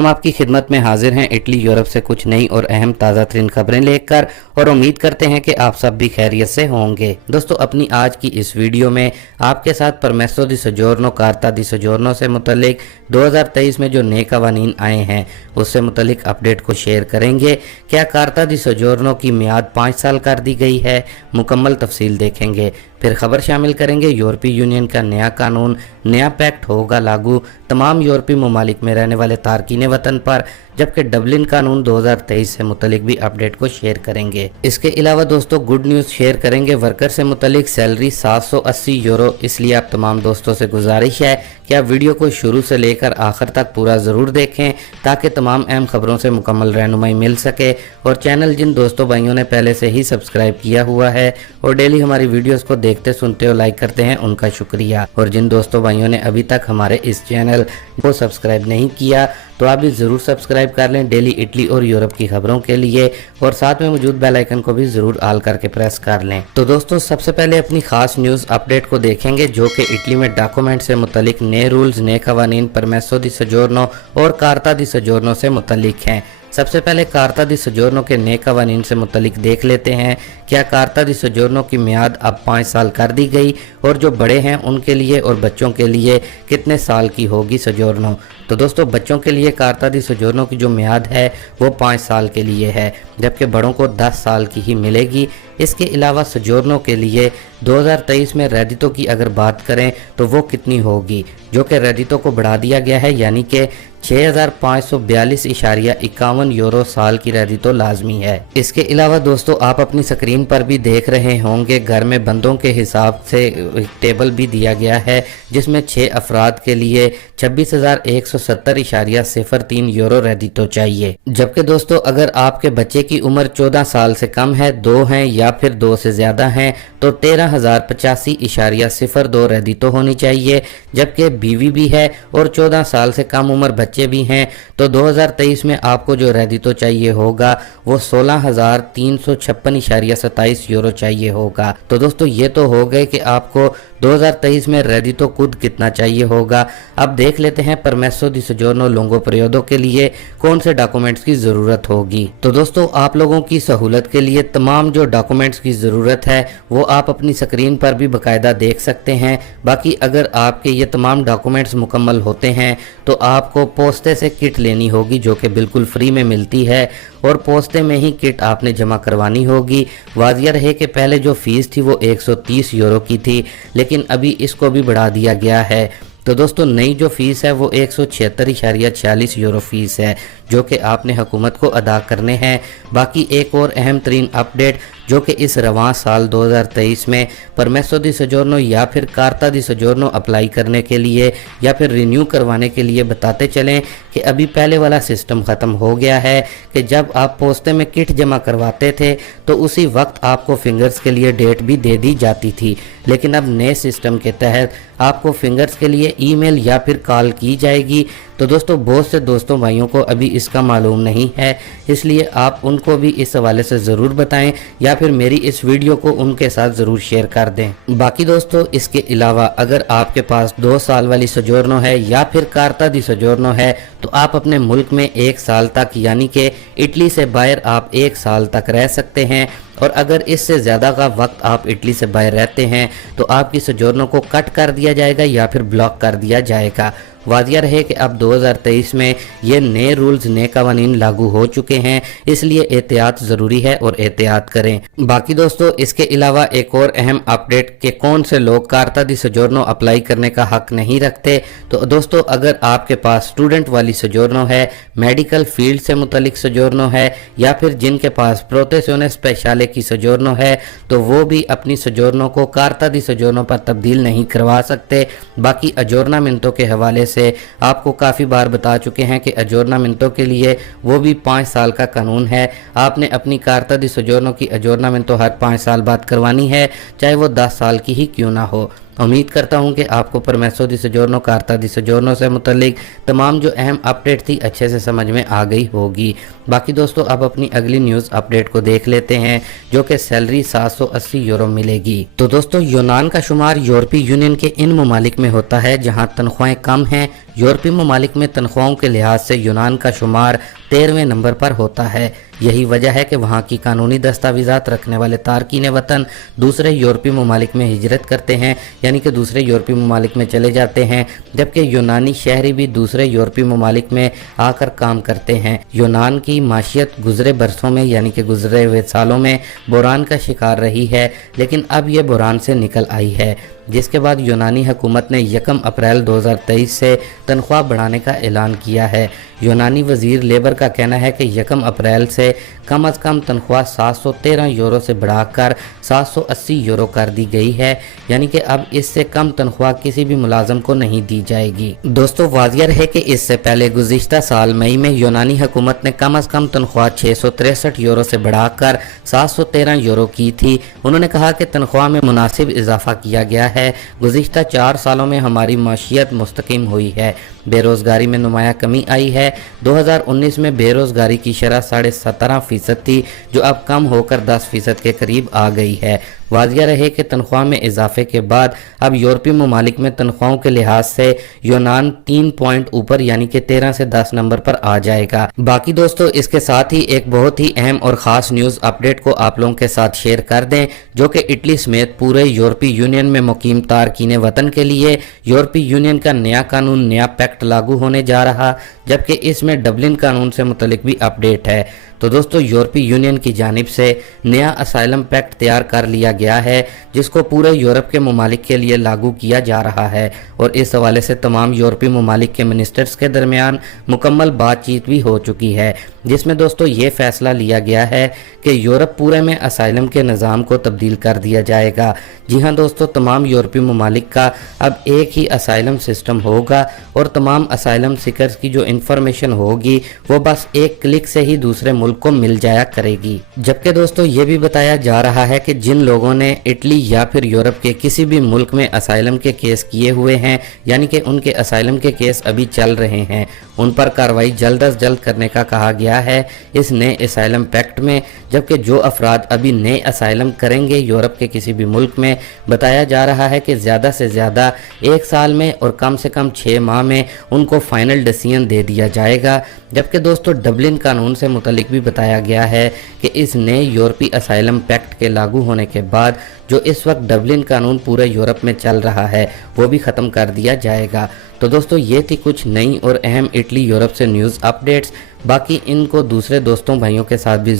हम आपकी खिदमत में हाजिर हैं इटली यूरोप से कुछ नई और अहम ताज़ा तरीन खबरें लेकर, और उम्मीद करते हैं कि आप सब भी खैरियत से होंगे। दोस्तों, अपनी आज की इस वीडियो में आपके साथ परमेसो दी सजोर्नो कार्ता दी सजोर्नो से मुतल्लिक 2023 में जो नए कवानीन आए हैं उससे मुतल्लिक अपडेट को शेयर करेंगे। क्या कार्ता दी सजोर्नो की मियाद 5 साल कर दी गई है, मुकम्मल तफसील देखेंगे। फिर खबर शामिल करेंगे यूरोपीय यूनियन का नया कानून, नया पैक्ट होगा लागू तमाम यूरोपीय ममालिक में रहने वाले तारकीन वतन पर, जबकि डबलिन कानून 2023 से मुतलिक भी अपडेट को शेयर करेंगे। इसके अलावा दोस्तों गुड न्यूज़ शेयर करेंगे, वर्कर से मुतलिक सैलरी 780 यूरो। इसलिए आप तमाम दोस्तों से गुजारिश है कि आप वीडियो को शुरू से लेकर आखिर तक पूरा ज़रूर देखें ताकि तमाम अहम खबरों से मुकम्मल रहनुमाई मिल सके। और चैनल जिन दोस्तों भाइयों ने पहले से ही सब्सक्राइब किया हुआ है और डेली हमारी वीडियोज़ को देखते सुनते और लाइक करते हैं, उनका शुक्रिया। और जिन दोस्तों भाइयों ने अभी तक हमारे इस चैनल को सब्सक्राइब नहीं किया तो आप भी ज़रूर सब्सक्राइब कर लें डेली इटली और यूरोप की खबरों के लिए, और साथ में मौजूद बेल आइकन को भी ज़रूर ऑल करके प्रेस कर लें। तो दोस्तों, सबसे पहले अपनी खास न्यूज़ अपडेट को देखेंगे जो कि इटली में डॉक्यूमेंट से मुतल्लिक नए रूल्स, नए कवानीन परमेसो दी सजोर्नो और कार्ता दी सजोर्नो से मुतल्लिक हैं। सबसे पहले कार्ता दी सजोर्नो के नए कवानीन से मुतल्लिक देख लेते हैं। क्या कार्ता दी सजोर्नो की मियाद अब 5 साल कर दी गई, और जो बड़े हैं उनके लिए और बच्चों के लिए कितने साल की होगी सजोर्नो। तो दोस्तों, बच्चों के लिए कार्ता दी सजोर्नो की जो मियाद है वो 5 साल के लिए है, जबकि बड़ों को 10 साल की ही मिलेगी। इसके अलावा सजोर्नो के लिए 2023 में रेडितो की अगर बात करें तो वो कितनी होगी, जो कि रेडितो को बढ़ा दिया गया है, यानी कि 6542.51 यूरो साल की रेडितो लाजमी है। इसके अलावा दोस्तों, आप अपनी स्क्रीन पर भी देख रहे होंगे घर में बंदों के हिसाब से टेबल भी दिया गया है, जिसमें 6 अफराद के लिए 26,170.03 यूरो रेडितो चाहिए। जबकि दोस्तों, अगर आपके बच्चे की उम्र 14 साल से कम है, 2 हैं या फिर 2 से ज़्यादा हैं, तो 13,085.02 रेडितो होनी चाहिए। जबकि बीवी भी है और 14 साल से कम उम्र बच्चे भी हैं, तो 2023 में आपको जो रेडितो चाहिए होगा वो 16,356.27 यूरो चाहिए होगा। तो दोस्तों, ये तो हो गए कि आपको 2023 में रेडितो खुद कितना चाहिए होगा। अब देख लेते हैं परमेसो दी सजोर्नो लोंगो परयोदो के लिए कौन से डॉक्यूमेंट्स की ज़रूरत होगी। तो दोस्तों, आप लोगों की सहूलत के लिए तमाम जो डॉक्यूमेंट्स की ज़रूरत है वो आप अपनी स्क्रीन पर भी बाकायदा देख सकते हैं। बाकी अगर आपके ये तमाम डॉक्यूमेंट्स मुकम्मल होते हैं तो आपको पोस्ते से किट लेनी होगी, जो कि बिल्कुल फ्री में मिलती है, और पोस्ते में ही किट आपने जमा करवानी होगी। वाजिया रहे कि पहले जो फ़ीस थी वो 130 यूरो की थी, लेकिन अभी इसको भी बढ़ा दिया गया है। तो दोस्तों, नई जो फ़ीस है वो 176.46 यूरो फ़ीस है, जो कि आपने हुकूमत को अदा करने हैं। बाकी एक और अहम तरीन अपडेट जो कि इस रवां साल 2023 में परमेसो दी सजोर्नो या फिर कार्ता दी सजोर्नो अप्लाई करने के लिए या फिर रिन्यू करवाने के लिए बताते चलें कि अभी पहले वाला सिस्टम ख़त्म हो गया है कि जब आप पोस्ते में किट जमा करवाते थे तो उसी वक्त आपको फिंगर्स के लिए डेट भी दे दी जाती थी, लेकिन अब नए सिस्टम के तहत आपको फिंगर्स के लिए ईमेल या फिर कॉल की जाएगी। तो दोस्तों, बहुत से दोस्तों भाइयों को अभी इसका मालूम नहीं है, इसलिए आप उनको भी इस हवाले से ज़रूर बताएं या फिर मेरी इस वीडियो को उनके साथ ज़रूर शेयर कर दें। बाकी दोस्तों, इसके अलावा अगर आपके पास 2 साल वाली सजोर्नो है या फिर कार्ता दी सजोर्नो है तो आप अपने मुल्क में 1 साल तक, यानी कि इटली से बाहर आप 1 साल तक रह सकते हैं। और अगर इससे ज़्यादा का वक्त आप इटली से बाहर रहते हैं तो आपकी सजोर्नो को कट कर दिया जाएगा या फिर ब्लॉक कर दिया जाएगा। वाजिया रहे कि अब 2023 में ये नए रूल्स, नए कवानीन लागू हो चुके हैं, इसलिए एहतियात ज़रूरी है और एहतियात करें। बाकी दोस्तों, इसके अलावा एक और अहम अपडेट कि कौन से लोग कार्ता दी सजोर्नो अप्लाई करने का हक नहीं रखते। तो दोस्तों, अगर आपके पास स्टूडेंट वाली सजोर्नो है, मेडिकल फील्ड से मुतलिक सजोर्नो है, या फिर जिनके पास प्रोटेसियोने स्पेशले की सजोर्नो है, तो वो भी अपनी सजोर्नो को कार्ता दी सजोर्नो पर तब्दील नहीं करवा सकते। बाकी अजोर्नामेंटो के हवाले से आपको काफ़ी बार बता चुके हैं कि अजोर्नामेंटो के लिए वो भी 5 साल का कानून है। आपने अपनी कार्ता दी सजोर्नो की अजोर्नामेंटो हर 5 साल बाद करवानी है, चाहे वो 10 साल की ही क्यों ना हो। उम्मीद करता हूं कि आपको परमेसो दी सजोर्नो, कार्ता दी सजोर्नो से मुतल्लिक तमाम जो अहम अपडेट थी अच्छे से समझ में आ गई होगी। बाकी दोस्तों, अब अपनी अगली न्यूज़ अपडेट को देख लेते हैं जो कि सैलरी 780 यूरो मिलेगी। तो दोस्तों, यूनान का शुमार यूरोपीय यूनियन के इन ममालिक में होता है जहां तनख्वाहें कम हैं। यूरोपीय ममालिक में तनख्वाहों के लिहाज से यूनान का शुमार 13वें नंबर पर होता है। यही वजह है कि वहाँ की कानूनी दस्तावेज़ात रखने वाले तारकीन वतन दूसरे यूरोपीय ममालिक में हिजरत करते हैं, यानी कि दूसरे यूरोपीय ममालिक में चले जाते हैं, जबकि यूनानी शहरी भी दूसरे यूरोपीय ममालिक में आकर काम करते हैं। यूनान की माशियत गुजरे बरसों में यानी कि गुजरे हुए सालों में बुहरान का शिकार रही है, लेकिन अब ये बुहरान से निकल आई है, जिसके बाद यूनानी हुकूमत ने 1 अप्रैल 2023 से तनख्वाह बढ़ाने का ऐलान किया है। यूनानी वजीर लेबर का कहना है कि 1 अप्रैल से कम अज़ कम तनख्वाह 713 यूरो से बढ़ाकर 780 यूरो कर दी गई है, यानी कि अब इससे कम तनख्वाह किसी भी मुलाजम को नहीं दी जाएगी। दोस्तों, वाज़िह है कि इससे पहले गुज़िश्ता साल मई में यूनानी हुकूमत ने कम अज़ कम तनख्वाह 663 यूरो से बढ़ाकर 713 यूरो की थी। उन्होंने कहा कि तनख्वाह में मुनासिब इजाफा किया गया है। गुज़िश्ता 4 सालों में हमारी माशियत मुस्तकिम हुई है, बेरोज़गारी में नुमाया कमी आई है। 2019 में बेरोज़गारी की शरह 17.5% थी, जो अब कम होकर 10% के करीब आ गई है। वाज़िह रहे कि तनख्वाह में इजाफे के बाद अब यूरोपीय ममालिक में तनख्वाहों के लिहाज से यूनान 3 पॉइंट ऊपर यानी कि 13 से 10 नंबर पर आ जाएगा। बाकी दोस्तों, इसके साथ ही एक बहुत ही अहम और ख़ास न्यूज़ अपडेट को आप लोगों के साथ शेयर कर दें, जो कि इटली समेत पूरे यूरोपीय यूनियन में मुकीम तारकीन वतन के लिए यूरोपीय यूनियन का नया कानून, नया पैक्ट लागू होने जा रहा, जबकि इसमें डबलिन कानून से मुतलिक भी अपडेट है। तो दोस्तों, यूरोपीय यूनियन की जानिब से नया असाइलम पैक्ट तैयार कर लिया गया है, जिसको पूरे यूरोप के ममालिक के लिए लागू किया जा रहा है, और इस हवाले से तमाम यूरोपीय ममालिक के मिनिस्टर्स के दरमियान मुकम्मल बातचीत भी हो चुकी है, जिसमें दोस्तों ये फैसला लिया गया है कि यूरोप पूरे में असाइलम के निज़ाम को तब्दील कर दिया जाएगा। जी हाँ दोस्तों, तमाम यूरोपीय ममालिक का अब एक ही असाइलम सिस्टम होगा, और तमाम असाइलम सीकर्स की जो इंफॉर्मेशन होगी वो बस एक क्लिक से ही दूसरे मुल्क को मिल जाया करेगी। जबकि दोस्तों, ये भी बताया जा रहा है कि जिन लोगों ने इटली या फिर यूरोप के किसी भी मुल्क में असाइलम के केस किए हुए हैं, यानी कि उनके असाइलम के केस अभी चल रहे हैं, उन पर कार्रवाई जल्द अज जल्द करने का कहा गया है इस नए असाइलम पैक्ट में। जबकि जो अफराद अभी नए असाइलम करेंगे यूरोप के किसी भी मुल्क में, बताया जा रहा है कि ज़्यादा से ज़्यादा 1 साल में और कम से कम 6 माह में उनको फाइनल डिसीजन दे दिया जाएगा। जबकि दोस्तों, डबलिन कानून से मुतलिक भी बताया गया है कि इस नए यूरोपीय असाइलम पैक्ट के लागू होने के बाद जो इस वक्त डबलिन कानून पूरे यूरोप में चल रहा है वो भी ख़त्म कर दिया जाएगा। तो दोस्तों, ये थी कुछ नई और अहम इटली यूरोप से न्यूज़ अपडेट्स। बाकी इनको दूसरे दोस्तों भाइयों के साथ भी